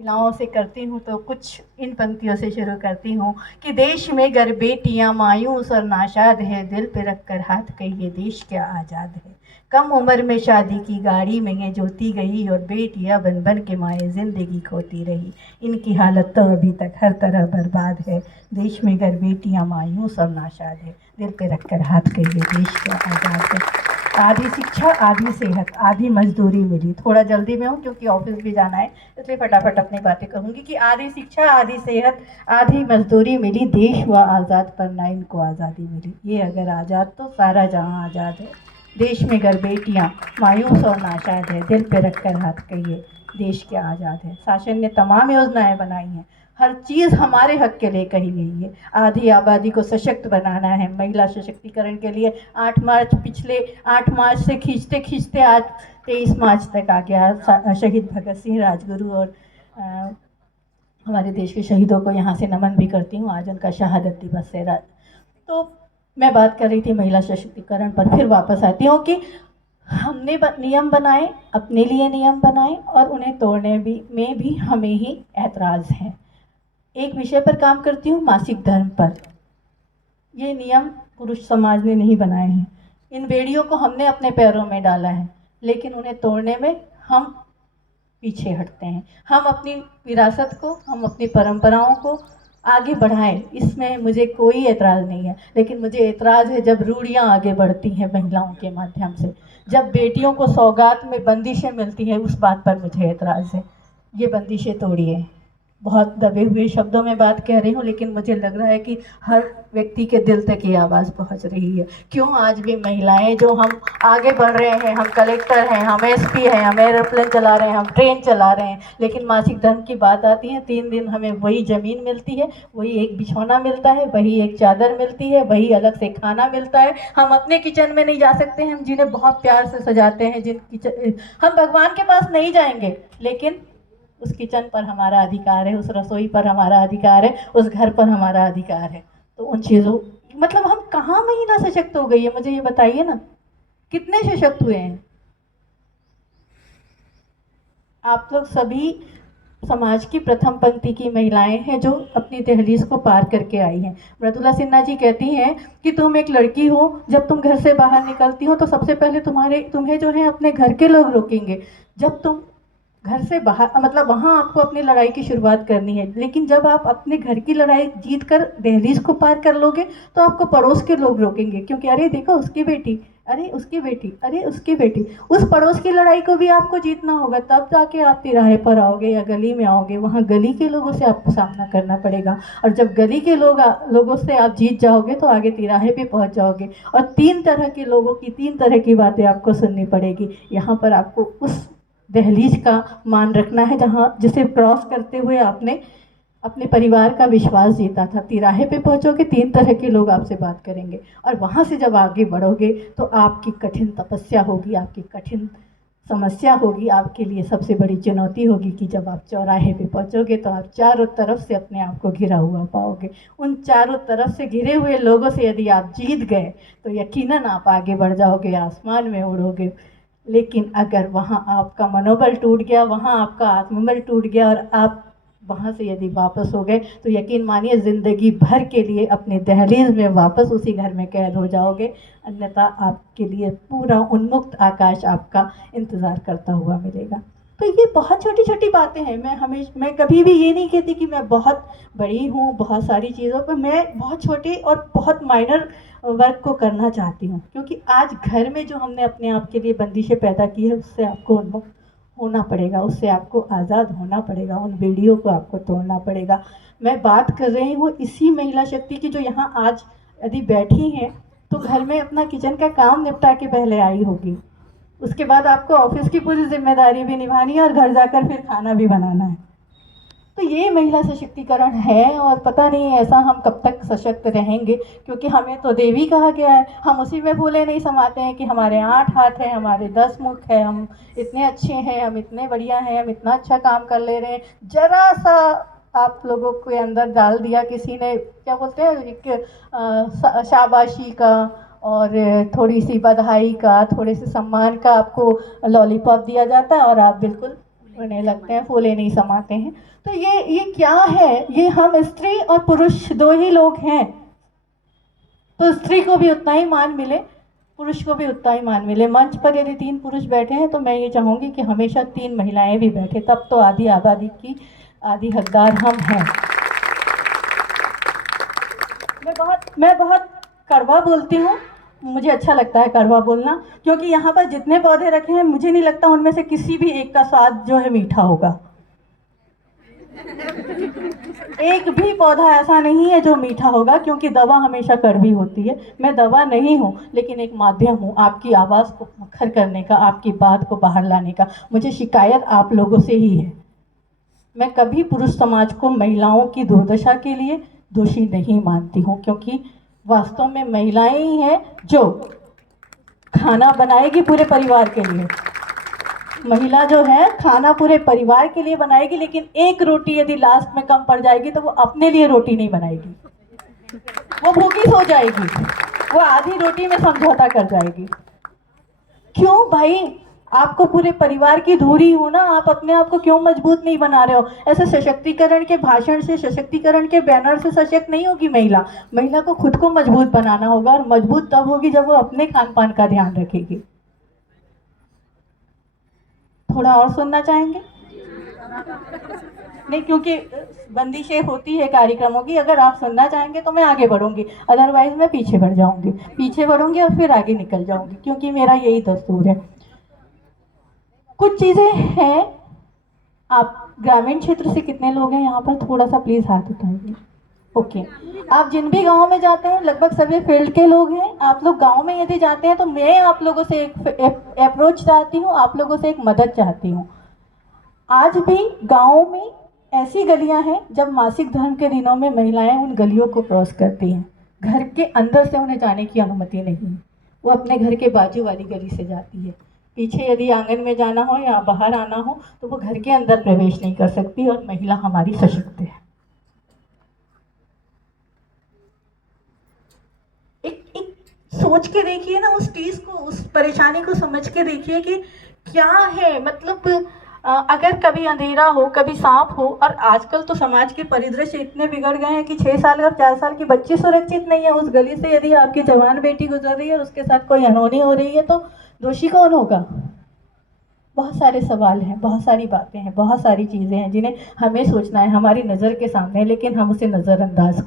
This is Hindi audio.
महिलाओं से करती हूँ तो कुछ इन पंक्तियों से शुरू करती हूँ कि देश में गर बेटियाँ मायूस और नाशाद है, दिल पे रख कर हाथ कहिए देश क्या आज़ाद है। कम उम्र में शादी की गाड़ी में ये जोती गई और बेटियाँ बन बन के माए ज़िंदगी खोती रही। इनकी हालत तो अभी तक हर तरह बर्बाद है। देश में गर बेटियाँ मायूस और नाशाद है, दिल पे रख कर हाथ कहिए देश क्या आज़ाद है। आधी शिक्षा आधी सेहत आधी मजदूरी मिली। थोड़ा जल्दी में हूँ क्योंकि ऑफिस भी जाना है, इसलिए फटाफट अपनी बातें कहूँगी कि आधी शिक्षा आधी सेहत आधी मजदूरी मिली, देश हुआ आज़ाद पर ना इनको आज़ादी मिली। ये अगर आज़ाद तो सारा जहाँ आज़ाद है। देश में गर बेटियाँ मायूस और नाशाद है, दिल पे रख कर हाथ कहिए देश क्या आज़ाद है। शासन ने तमाम योजनाएं बनाई हैं, हर चीज़ हमारे हक के लिए कही गई है। आधी आबादी को सशक्त बनाना है, महिला सशक्तिकरण के लिए 8 मार्च पिछले 8 मार्च से खींचते खींचते आज 23 मार्च तक आ गया। शहीद भगत सिंह, राजगुरु और हमारे देश के शहीदों को यहाँ से नमन भी करती हूँ। आज उनका शहादत दिवस है। तो मैं बात कर रही थी महिला सशक्तिकरण पर, फिर वापस आती हूँ कि हमने नियम बनाए, अपने लिए नियम बनाए और उन्हें तोड़ने में भी हमें ही ऐतराज़ है। एक विषय पर काम करती हूँ, मासिक धर्म पर। ये नियम पुरुष समाज ने नहीं बनाए हैं, इन बेड़ियों को हमने अपने पैरों में डाला है, लेकिन उन्हें तोड़ने में हम पीछे हटते हैं। हम अपनी विरासत को, हम अपनी परंपराओं को आगे बढ़ाएं, इसमें मुझे कोई एतराज़ नहीं है। लेकिन मुझे एतराज़ है जब रूढ़ियाँ आगे बढ़ती हैं महिलाओं के माध्यम से, जब बेटियों को सौगात में बंदिशें मिलती हैं, उस बात पर मुझे एतराज़ है। ये बंदिशें तोड़िए। बहुत दबे हुए शब्दों में बात कह रही हूँ, लेकिन मुझे लग रहा है कि हर व्यक्ति के दिल तक ये आवाज़ पहुँच रही है। क्यों आज भी महिलाएं, जो हम आगे बढ़ रहे हैं, हम कलेक्टर हैं, हम एसपी हैं, हम एरोप्लेन चला रहे हैं, हम ट्रेन चला रहे हैं, लेकिन मासिक धर्म की बात आती है 3 दिन हमें वही ज़मीन मिलती है, वही एक बिछौना मिलता है, वही एक चादर मिलती है, वही अलग से खाना मिलता है। हम अपने किचन में नहीं जा सकते हैं, हम जिन्हें बहुत प्यार से सजाते हैं, जिन किचन, हम भगवान के पास नहीं जाएंगे, लेकिन उस किचन पर हमारा अधिकार है, उस रसोई पर हमारा अधिकार है, उस घर पर हमारा अधिकार है। तो उन चीज़ों, मतलब हम कहाँ महिला सशक्त हो गई है, मुझे ये बताइए ना, कितने सशक्त हुए हैं आप लोग? सभी समाज की प्रथम पंक्ति की महिलाएं हैं जो अपनी दहलीज को पार करके आई हैं। मृदुला सिन्हा जी कहती हैं कि तुम एक लड़की हो, जब तुम घर से बाहर निकलती हो तो सबसे पहले तुम्हें जो है अपने घर के लोग रोकेंगे। जब तुम घर से बाहर, मतलब वहाँ आपको अपनी लड़ाई की शुरुआत करनी है, लेकिन जब आप अपने घर की लड़ाई जीत कर दहलीज को पार कर लोगे तो आपको पड़ोस के लोग रोकेंगे, क्योंकि अरे देखो उसकी बेटी, अरे उसकी बेटी, अरे उसकी बेटी। उस पड़ोस की लड़ाई को भी आपको जीतना होगा, तब जाके आप तिराहे पर आओगे या गली में आओगे, वहाँ गली के लोगों से आपको सामना करना पड़ेगा। और जब गली के लोगों से आप जीत जाओगे तो आगे तिराहे पे पहुँच जाओगे, और 3 तरह के लोगों की 3 तरह की बातें आपको सुननी पड़ेगी। यहाँ पर आपको उस दहलीज का मान रखना है जहाँ, जिसे क्रॉस करते हुए आपने अपने परिवार का विश्वास जीता था। तिराहे पे पहुँचोगे, 3 तरह के लोग आपसे बात करेंगे, और वहाँ से जब आगे बढ़ोगे तो आपकी कठिन तपस्या होगी, आपकी कठिन समस्या होगी, आपके लिए सबसे बड़ी चुनौती होगी कि जब आप चौराहे पे पहुँचोगे तो आप चारों तरफ से अपने आप को घिरा हुआ पाओगे। उन चारों तरफ से घिरे हुए लोगों से यदि आप जीत गए तो यकीनन आप आगे बढ़ जाओगे, आसमान में उड़ोगे। लेकिन अगर वहाँ आपका मनोबल टूट गया, वहाँ आपका आत्मबल टूट गया और आप वहाँ से यदि वापस हो गए तो यकीन मानिए ज़िंदगी भर के लिए अपने दहलीज में वापस उसी घर में कैद हो जाओगे। अन्यथा आपके लिए पूरा उन्मुक्त आकाश आपका इंतज़ार करता हुआ मिलेगा। तो ये बहुत छोटी छोटी बातें हैं। मैं कभी भी ये नहीं कहती कि मैं बहुत बड़ी हूँ बहुत सारी चीज़ों पर, मैं बहुत छोटे और बहुत माइनर वर्क को करना चाहती हूँ, क्योंकि आज घर में जो हमने अपने आप के लिए बंदिशें पैदा की है उससे आपको उन्मुक्त होना पड़ेगा, उससे आपको आज़ाद होना पड़ेगा, उन बेड़ियों को आपको तोड़ना पड़ेगा। मैं बात कर रही हूँ इसी महिला शक्ति की जो यहाँ आज यदि बैठी हैं तो घर में अपना किचन का काम निपटा के पहले आई होगी, उसके बाद आपको ऑफिस की पूरी जिम्मेदारी भी निभानी है और घर जाकर फिर खाना भी बनाना है। तो ये महिला सशक्तिकरण है, और पता नहीं ऐसा हम कब तक सशक्त रहेंगे, क्योंकि हमें तो देवी कहा गया है। हम उसी में भूले नहीं समाते हैं कि हमारे 8 हाथ हैं, हमारे 10 मुख हैं, हम इतने अच्छे हैं, हम इतने बढ़िया हैं, हम इतना अच्छा काम कर ले रहे हैं। जरा सा आप लोगों के अंदर डाल दिया किसी ने, क्या बोलते हैं, एक शाबाशी का और थोड़ी सी बधाई का, थोड़े से सम्मान का आपको लॉलीपॉप दिया जाता है और आप बिल्कुल उन्हें लगते हैं फूले नहीं समाते हैं। तो ये क्या है? ये हम स्त्री और पुरुष दो ही लोग हैं, तो स्त्री को भी उतना ही मान मिले, पुरुष को भी उतना ही मान मिले। मंच पर यदि 3 पुरुष बैठे हैं तो मैं ये चाहूँगी कि हमेशा 3 महिलाएं भी बैठे, तब तो आधी आबादी की आधी हकदार हम हैं। मैं बहुत कड़वा बोलती हूँ, मुझे अच्छा लगता है कड़वा बोलना, क्योंकि यहाँ पर जितने पौधे रखे हैं मुझे नहीं लगता उनमें से किसी भी एक का स्वाद जो है मीठा होगा। एक भी पौधा ऐसा नहीं है जो मीठा होगा, क्योंकि दवा हमेशा कड़वी होती है। मैं दवा नहीं हूँ, लेकिन एक माध्यम हूँ आपकी आवाज़ को मुखर करने का, आपकी बात को बाहर लाने का। मुझे शिकायत आप लोगों से ही है। मैं कभी पुरुष समाज को महिलाओं की दुर्दशा के लिए दोषी नहीं मानती हूँ, क्योंकि वास्तव में महिलाएं ही हैं जो खाना बनाएगी पूरे परिवार के लिए। महिला जो है खाना पूरे परिवार के लिए बनाएगी, लेकिन एक रोटी यदि लास्ट में कम पड़ जाएगी तो वो अपने लिए रोटी नहीं बनाएगी, वो भूखी सो जाएगी, वो आधी रोटी में समझौता कर जाएगी। क्यों भाई? आपको पूरे परिवार की धुरी हो ना, आप अपने आप को क्यों मजबूत नहीं बना रहे हो? ऐसे सशक्तिकरण के भाषण से, सशक्तिकरण के बैनर से सशक्त नहीं होगी महिला। महिला को खुद को मजबूत बनाना होगा, और मजबूत तब होगी जब वो अपने खान पान का ध्यान रखेगी। थोड़ा और सुनना चाहेंगे? नहीं, क्योंकि बंदिशें होती है कार्यक्रमों की। अगर आप सुनना चाहेंगे तो मैं आगे बढ़ूंगी, अदरवाइज मैं पीछे बढ़ जाऊंगी, पीछे बढ़ूंगी और फिर आगे निकल जाऊंगी, क्योंकि मेरा यही दस्तूर है। कुछ चीज़ें हैं। आप ग्रामीण क्षेत्र से कितने लोग हैं यहाँ पर? थोड़ा सा प्लीज़ हाथ उठाइए। ओके। आप जिन भी गांव में जाते हैं लगभग सभी फील्ड के लोग हैं। आप लोग गांव में यदि जाते हैं तो मैं आप लोगों से एक अप्रोच चाहती हूँ, आप लोगों से एक मदद चाहती हूँ। आज भी गाँव में ऐसी गलियाँ हैं जब मासिक धर्म के दिनों में महिलाएं उन गलियों को क्रॉस करती हैं। घर के अंदर से उन्हें जाने की अनुमति नहीं है, वो अपने घर के बाजू वाली गली से जाती है। पीछे यदि आंगन में जाना हो या बाहर आना हो तो वो घर के अंदर प्रवेश नहीं कर सकती, और महिला हमारी सशक्त है। एक सोच के देखिए ना उस चीज को, उस परेशानी को समझ के देखिए कि क्या है। मतलब अगर कभी अंधेरा हो, कभी सांप हो, और आजकल तो समाज के परिदृश्य इतने बिगड़ गए हैं कि 6 साल और 4 साल की बच्ची सुरक्षित नहीं है। उस गली से यदि आपकी जवान बेटी गुजर रही है और उसके साथ कोई अनहोनी हो रही है तो दोषी कौन होगा? बहुत सारे सवाल हैं, बहुत सारी बातें हैं, बहुत सारी चीज़ें हैं जिन्हें हमें सोचना है, हमारी नज़र के सामने, लेकिन हम उसे नज़रअंदाज